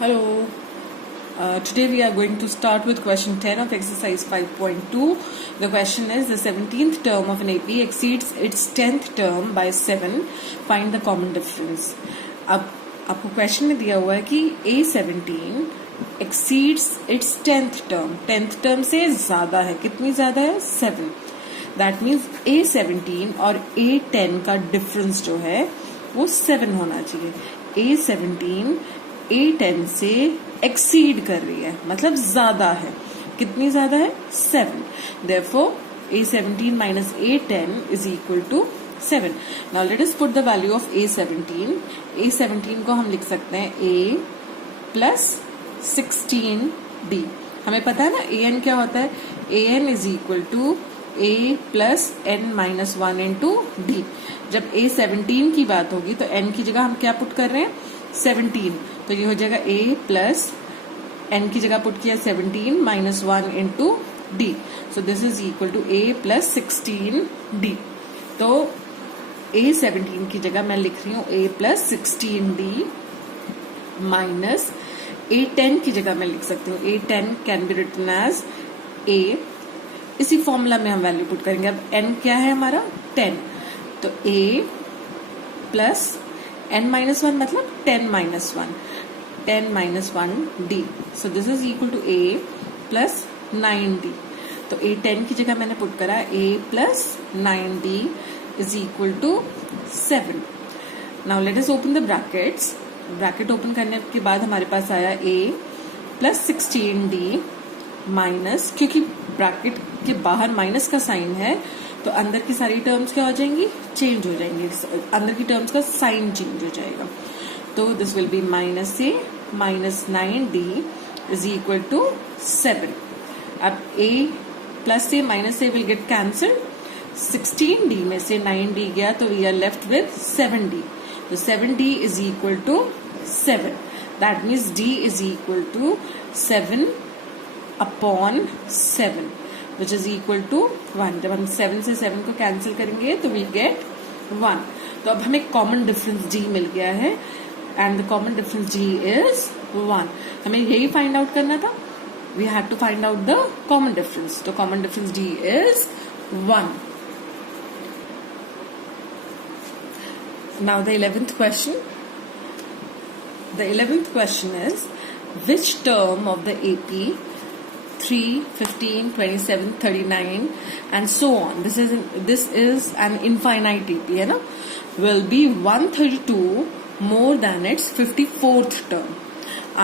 Hello. Today we are going to start with question 10 of exercise 5.2. The question is the 17th term of an AP exceeds its 10th term by 7. Find the common difference. अब आपको question में दिया हुआ है कि A17 exceeds its 10th term. 10th term से ज्यादा है. कितनी ज्यादा है? 7. That means A17 और A10 का डिफरेंस जो है वो 7 होना चाहिए. A17 A10 से एक्सीड कर रही है, मतलब ज्यादा है. कितनी ज्यादा है? 7. Therefore, A17 minus A10 is equal to 7. Now let us put the value of A17. A17 को हम लिख सकते हैं A plus 16D. हमें पता है ना AN क्या होता है? AN is equal to A plus N minus 1 into D. जब A17 की बात होगी तो N की जगह हम क्या पुट कर रहे हैं? 17. तो ये हो जाएगा A प्लस N की जगह पुट किया 17 minus 1 into D. So this is equal to A plus 16D. तो A17 की जगह मैं लिख रही हूँ A plus 16D minus A10 की जगह मैं लिख सकती हूँ A10 can be written as A. इसी फॉर्मूला में हम वैल्यू पुट करेंगे. अब N क्या है हमारा? 10. तो A प्लस N minus 1 मतलब 10 minus 1. 10 minus 1D. So this is equal to A plus 9D. तो A10 की जगह मैंने पुट करा A plus 9D is equal to 7. Now let us open the brackets. Bracket open करने के बाद हमारे पास आया A plus 16D माइनस, क्योंकि ब्रैकेट के बाहर माइनस का साइन है तो अंदर की सारी टर्म्स क्या हो जाएंगी? चेंज हो जाएंगे. अंदर की टर्म्स का साइन चेंज हो जाएगा. तो this will be minus A minus 9D is equal to 7. अब A plus A minus A will get cancelled. 16D में से 9D गया तो we are left with 7D. तो 7D is equal to 7. That means D is equal to 7 upon 7 which is equal to 1. जब हम 7 से 7 को कैंसिल करेंगे तो we get 1. तो अब हमें कॉमन डिफरेंस D मिल गया है and the common difference D is 1. हमें यही फाइंड आउट करना था. We have to find out the common difference. तो common difference D is 1. Now the 11th question. The 11th question is which term of the AP 3, 15, 27, 39 and so on. This is an infinite AP है ना? Will be 132 more than its 54th term.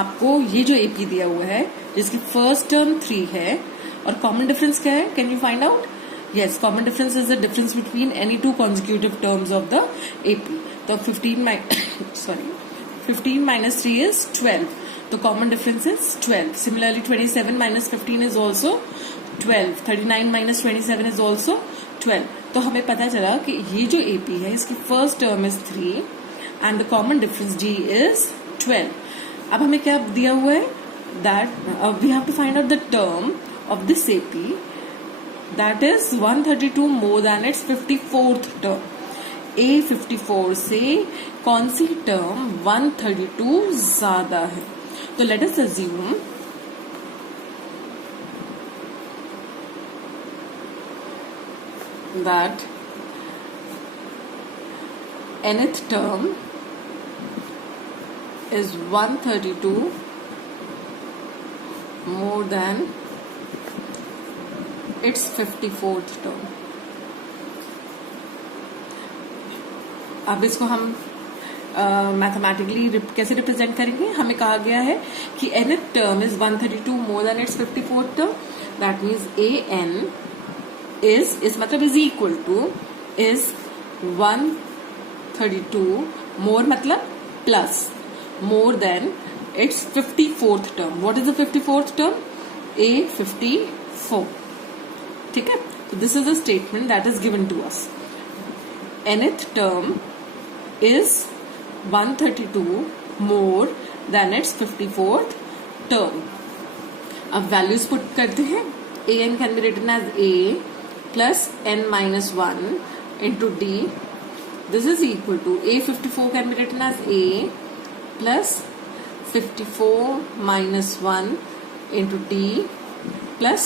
आपको ये जो AP दिया हुआ है जिसकी first term 3 है और कॉमन डिफरेंस क्या है? Can you find out? Yes, common difference is the difference between any two consecutive terms of the AP. तो 15 minus 3 is 12. तो common difference is 12. Similarly, 27 minus 15 is also 12. 39 minus 27 is also 12. तो हमें पता चला कि ये जो AP है इसकी first term is 3 and the common difference D is 12. अब हमें क्या दिया हुआ है? That we have to find out the term of this AP that is 132 more than its 54th term. A54 से कौन सी टर्म 132 ज्यादा है? तो let us assume that nth term is 132 more than its 54th term. अब इसको हम mathematically कैसे represent करेंगे? हमें कहा गया है कि nth term is 132 more than its 54th term. That means an is मतलब is equal to is 132 more मतलब प्लस more than its 54th term. What is the 54th term? A54. ठीक है. तो this is a statement that is given to us. nth term is 132 more than its 54th term. अब values put करते हैं. an can be written as A plus n minus 1 into D. This is equal to A54 can be written as A plus 54 minus 1 into D plus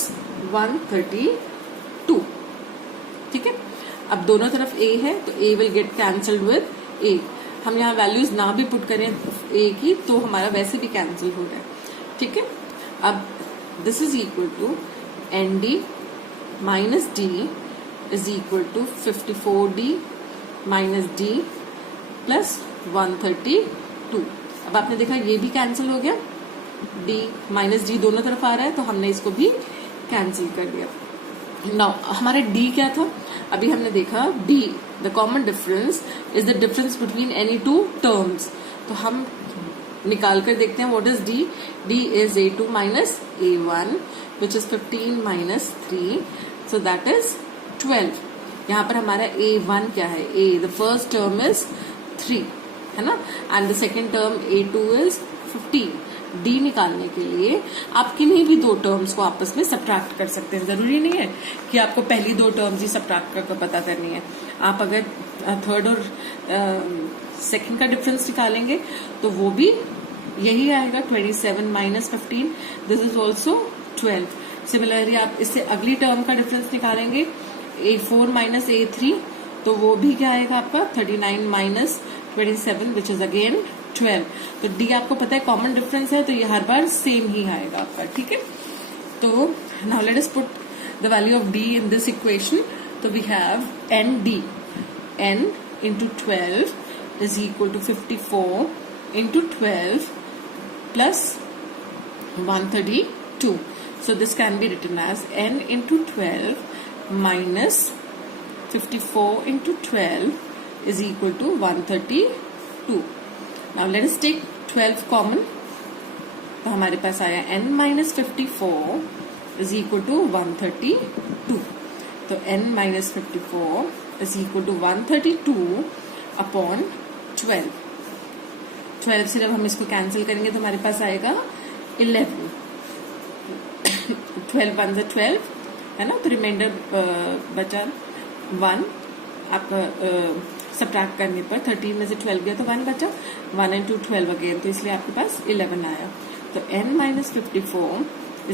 132. ठीक है, अब दोनों तरफ A है तो A will get cancelled with A. हम यहाँ values ना भी पुट करें A की तो हमारा वैसे भी कैंसिल हो रहा है. ठीक है, अब this is equal to ND minus D is equal to 54D minus D plus 132. अब आपने देखा ये भी कैंसिल हो गया, D माइनस D दोनों तरफ आ रहा है तो हमने इसको भी कैंसिल कर दिया. नाउ हमारा D क्या था, अभी हमने देखा D the common difference is the difference between any two terms. तो हम निकाल कर देखते हैं what is D. D is A2 minus A1 which is 15 minus 3, so that is 12. यहाँ पर हमारा A1 क्या है, A the first term is 3 है ना, and the second term A2 is 15. D निकालने के लिए आप किन्हीं भी दो टर्म्स को आपस में सब्ट्रैक्ट कर सकते हैं. जरूरी नहीं है कि आपको पहली दो टर्म्स ही सब्ट्रैक्ट करके पता करनी है. आप अगर थर्ड और सेकेंड का डिफरेंस निकालेंगे तो वो भी यही आएगा, 27 minus 15, this is also 12. Similarly आप इससे अगली टर्म का डिफरेंस निकालेंगे, A4 माइनस A3, तो वो भी क्या आएगा आपका 39 माइनस 27 विच इज अगेन 12. तो D आपको पता है कॉमन डिफरेंस है तो ये हर बार सेम ही आएगा आपका. ठीक है, तो now let us put the value of D in this equation. तो we have ND, N into 12 is equal to 54 into 12 plus 132. So this can be written as N into 12 minus 54 into 12 is equal to 132. Now let us take 12 common. तो हमारे पास आया N minus 54 is equal to 132. तो N minus 54 is equal to 132 upon 12. 12 से जब हम इसको cancel करेंगे तो हमारे पास आएगा 11. 12 1 से 12 है ना, तो रिमाइंडर बचा 1. आप सब्ट्रैक्ट करने पर 13 में से 12 गया तो 1 बचा, 1 and 2 12 अगेन, तो इसलिए आपके पास 11 आया. तो N minus 54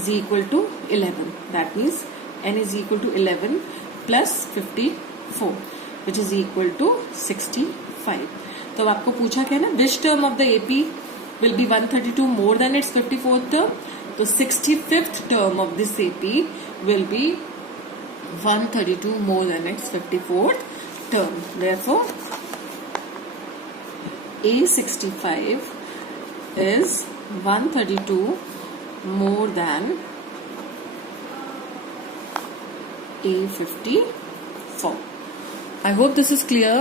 is equal to 11. That means N is equal to 11 plus 54 which is equal to 65. तो आपको पूछा क्या ना, which term of the AP will be 132 more than its 54th term? तो 65th term of this AP will be 132 more than its 54th term. Therefore, A65 is 132 more than A54. I hope this is clear.